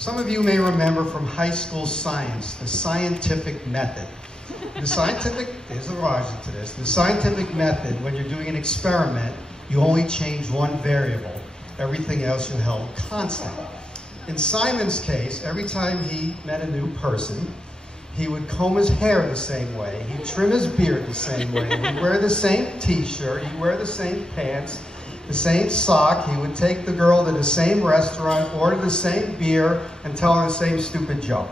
Some of you may remember from high school science, the scientific method. There's a logic to this. The scientific method, when you're doing an experiment, you only change one variable. Everything else you held constant. In Simon's case, every time he met a new person, he would comb his hair the same way, he'd trim his beard the same way, he'd wear the same t-shirt, he'd wear the same pants, the same sock, he would take the girl to the same restaurant, order the same beer, and tell her the same stupid joke.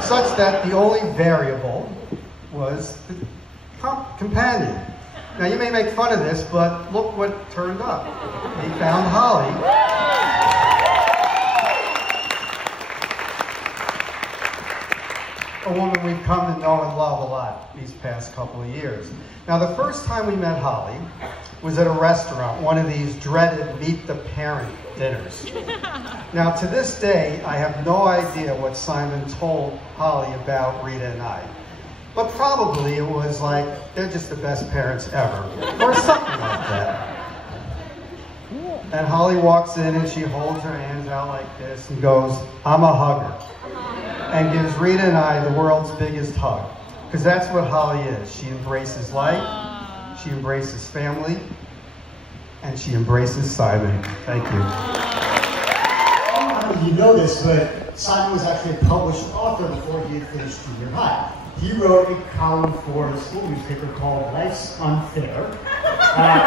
Such that the only variable was the companion. Now you may make fun of this, but look what turned up. He found Holly. A woman we've come to know and love a lot these past couple of years. Now the first time we met Holly was at a restaurant, one of these dreaded meet the parent dinners. Now to this day, I have no idea what Simon told Holly about Rita and I. But probably it was like, they're just the best parents ever, or something like that. And Holly walks in and she holds her hands out like this and goes, "I'm a hugger." And gives Rita and I the world's biggest hug. Because that's what Holly is. She embraces life, she embraces family, and she embraces Simon. Thank you. I don't know if you know this, but Simon was actually a published author before he had finished junior high. He wrote a column for a school newspaper called Life's Unfair,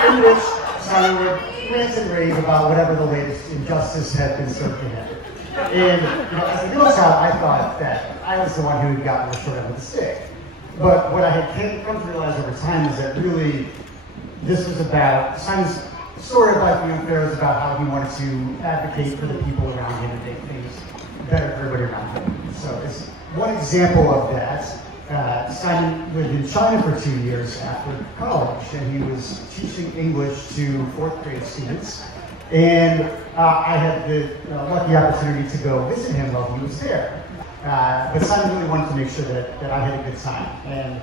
in which Simon would rant and rave about whatever the latest injustice had been served to him. And as a young child, I thought that I was the one who had gotten the short end of the stick. But what I had come to realize over time is that really this was about, Simon's story of Life Being Unfair was about how he wanted to advocate for the people around him and make things better for everybody around him. So as one example of that, Simon lived in China for 2 years after college, and he was teaching English to fourth grade students. And I had the lucky opportunity to go visit him while he was there. But Simon really wanted to make sure that I had a good time. And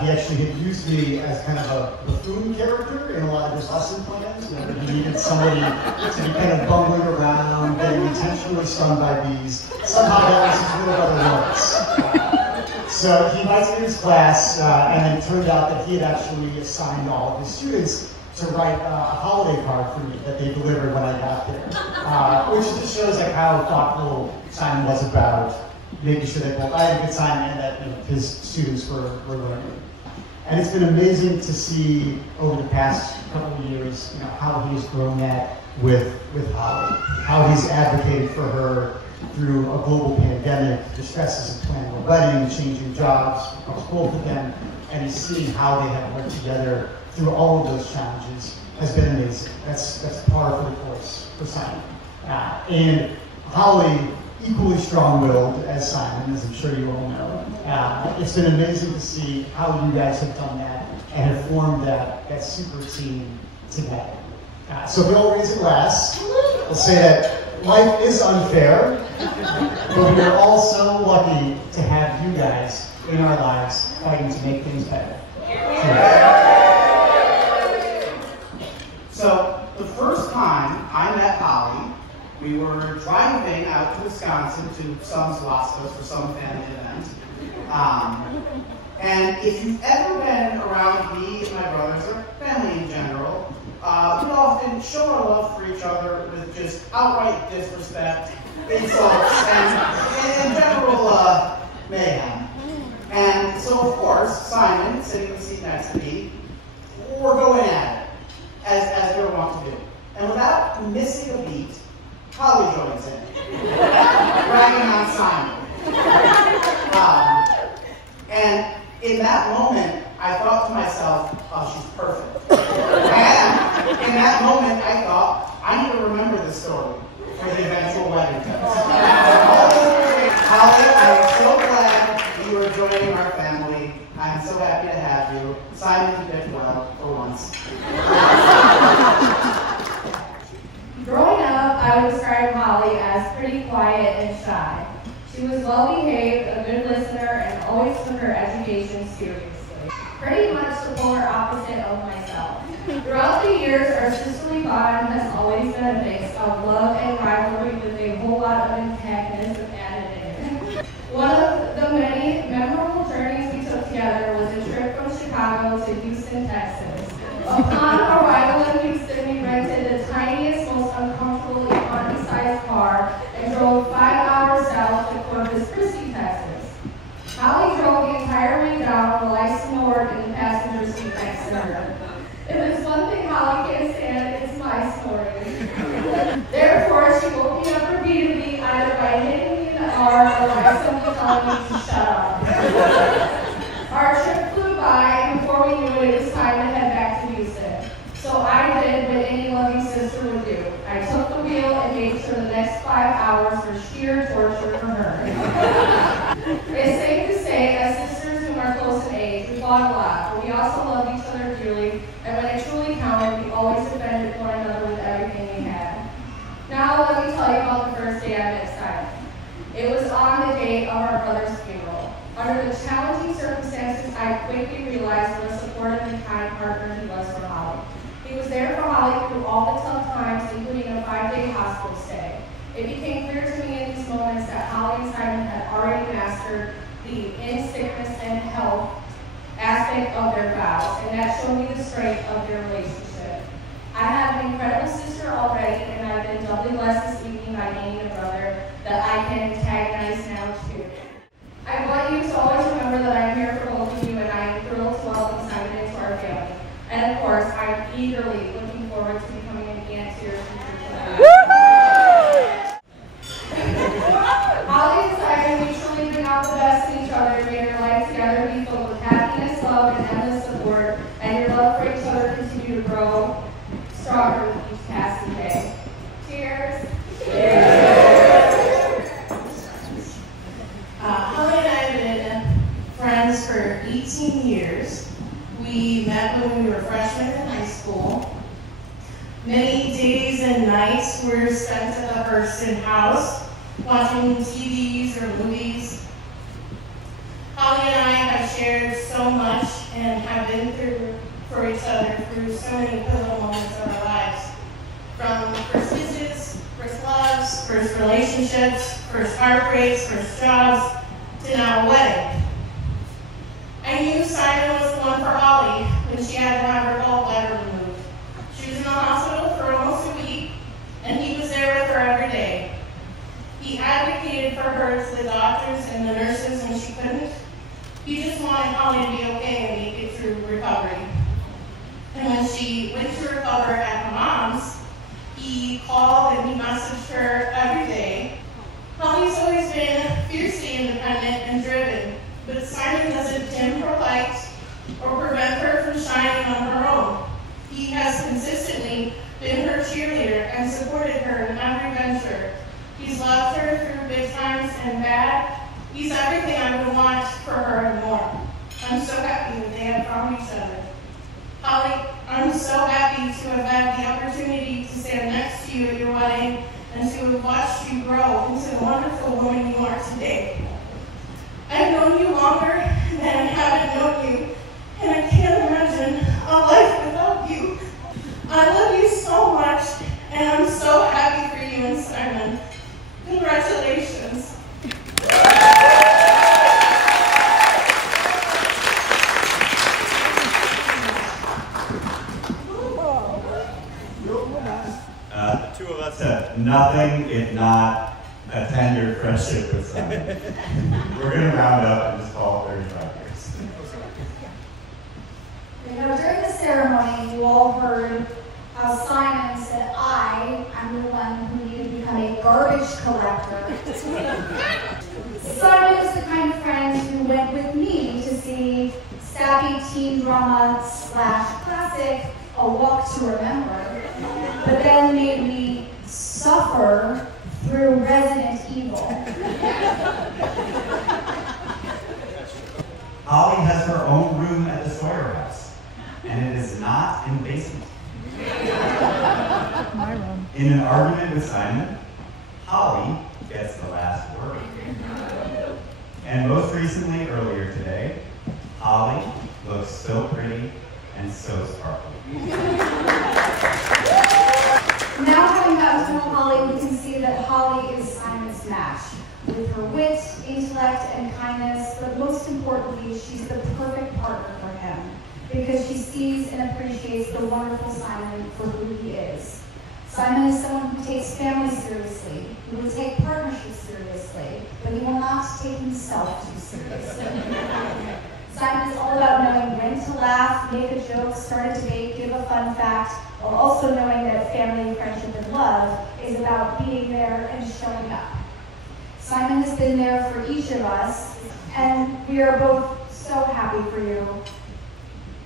he actually had used me as kind of a buffoon character in a lot of his lesson plans. Whenever he needed somebody to be kind of bumbling around, getting intentionally stung by bees. Somehow that was his little brother Lawrence. So he invited me to his class, and then it turned out that he had actually assigned all of his students to write a holiday card for me that they delivered when I got there. Which just shows like how thoughtful Simon was about making sure that both I had a good time and that his students were learning. And it's been amazing to see over the past couple of years how he's grown that with Holly, how he's advocated for her through a global pandemic, the stresses of planning a wedding, changing jobs across both of them, and he's seeing how they have worked together through all of those challenges has been amazing. That's par for the course for Simon. And Holly, equally strong-willed as Simon, as I'm sure you all know. It's been amazing to see how you guys have done that and have formed that super team together. So we all raise a glass. We'll say that life is unfair, but we are all so lucky to have you guys in our lives fighting to make things better. So the first time I met Holly, we were driving out to Wisconsin to some Salaspos for some family event. And if you've ever been around me and my brothers, or family in general, we often show our love for each other with just outright disrespect, insults, and in general mayhem. And so, of course, Simon, sitting in the seat next to me, we're going at it, as we're wont to do. And without missing a beat, Holly joins in, bragging on Simon. And in that moment, I thought to myself, oh, she's perfect. And in that moment, I thought, I need to remember this story for the eventual wedding test. Holly, I'm so glad you are joining our family. I'm so happy to have you. Simon, you did well for once. Growing up, I would describe Holly as pretty quiet and shy. She was well-behaved, a good listener, and always took her education seriously. Pretty much the polar opposite of myself. Throughout the years, our sisterly bond has always been a mix of love and rivalry with a whole lot of antagonism sister would do. I took the wheel and made sure the next 5 hours were sheer torture for her. It's safe to say, as sisters who are close in age, we fought a lot, but we also loved each other dearly, and when it truly counted, we always defended one another with everything we had. Now let me tell you about the first day I met Simon. It was on the day of our brother's funeral. Under the challenging circumstances, I quickly realized what a supportive and kind partner he was for Holly. He was there for Holly through all the tough times, including a 5-day hospital stay. It became clear to me in these moments that Holly and Simon had already mastered the in sickness and health aspect of their vows, and that showed me the strength of their relationship. I have an incredible sister already, and I've been doubly blessed this evening by gaining a brother that I can antagonize now too. I want you to always remember that I'm here for both of you, and I am thrilled to welcome Simon into our family. And of course, I'm eagerly looking forward to becoming an aunt to your future children. Holly and Simon mutually bring out the best in each other, may your life together be filled with happiness, love, and endless support, and your love for each other continue to grow stronger with each passing day. Cheers. Holly and I have been friends for 18 years. We met when we were freshmen in high school. Many days and nights were spent at the Hurston house, watching TVs or movies. Holly and I have shared so much and have been through for each other through so many pivotal moments of our lives. From first visits, first loves, first relationships, first heartbreaks, first jobs, to now a wedding. I knew Simon was the one for Holly when she had to have her gallbladder removed. She was in the hospital for almost a week, and he was there with her every day. He advocated for her to the doctors and the nurses when she couldn't. He just wanted Holly to be okay and make it through recovery. And when she went to recover at her mom's, he called and he messaged her every day. Holly's always been fiercely independent and driven, but Simon doesn't dim her light or prevent her from shining on her own. He has consistently been her cheerleader and supported her in every venture. He's loved her through good times and bad. He's everything I would want for her and more. I'm so happy that they have found each other. Holly, I'm so happy to have had the opportunity to stand next to you at your wedding and to have watched you grow into the wonderful woman you are today. I've known you longer than I haven't known you, and I can't imagine a life without you. I love you so much, and I'm so happy for you and Simon. Congratulations. The two of us have nothing if not a 10-year friendship with Simon. We're going to round up and just call it 35 years. You know, during the ceremony, you all heard how Simon said, I'm the one who needed to become a garbage collector. Simon is the kind of friend who went with me to see sappy teen drama / classic A Walk to Remember, but then made me suffer through Resident Evil. Holly has her own room at the Sawyer house, and it is not in the basement. My room. In an argument with Simon, Holly gets the last word. And most recently, earlier today, Holly looks so pretty and so sparkly. Now having gotten to know Holly, we can see that Holly is Simon's match. With her wit, intellect, and kindness, but most importantly, she's the perfect partner for him because she sees and appreciates the wonderful Simon for who he is. Simon is someone who takes family seriously, who will take partnerships seriously, but he will not take himself too seriously. Simon is all about knowing when to laugh, make a joke, start a debate, give a fun fact, while also knowing that family, friendship, and love is about being there and showing up. Simon has been there for each of us, and we are both so happy for you.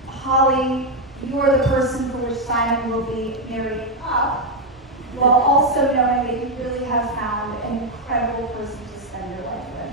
Holly, you are the person for which Simon will be married up, while also knowing that you really have found an incredible person to spend your life with.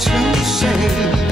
To say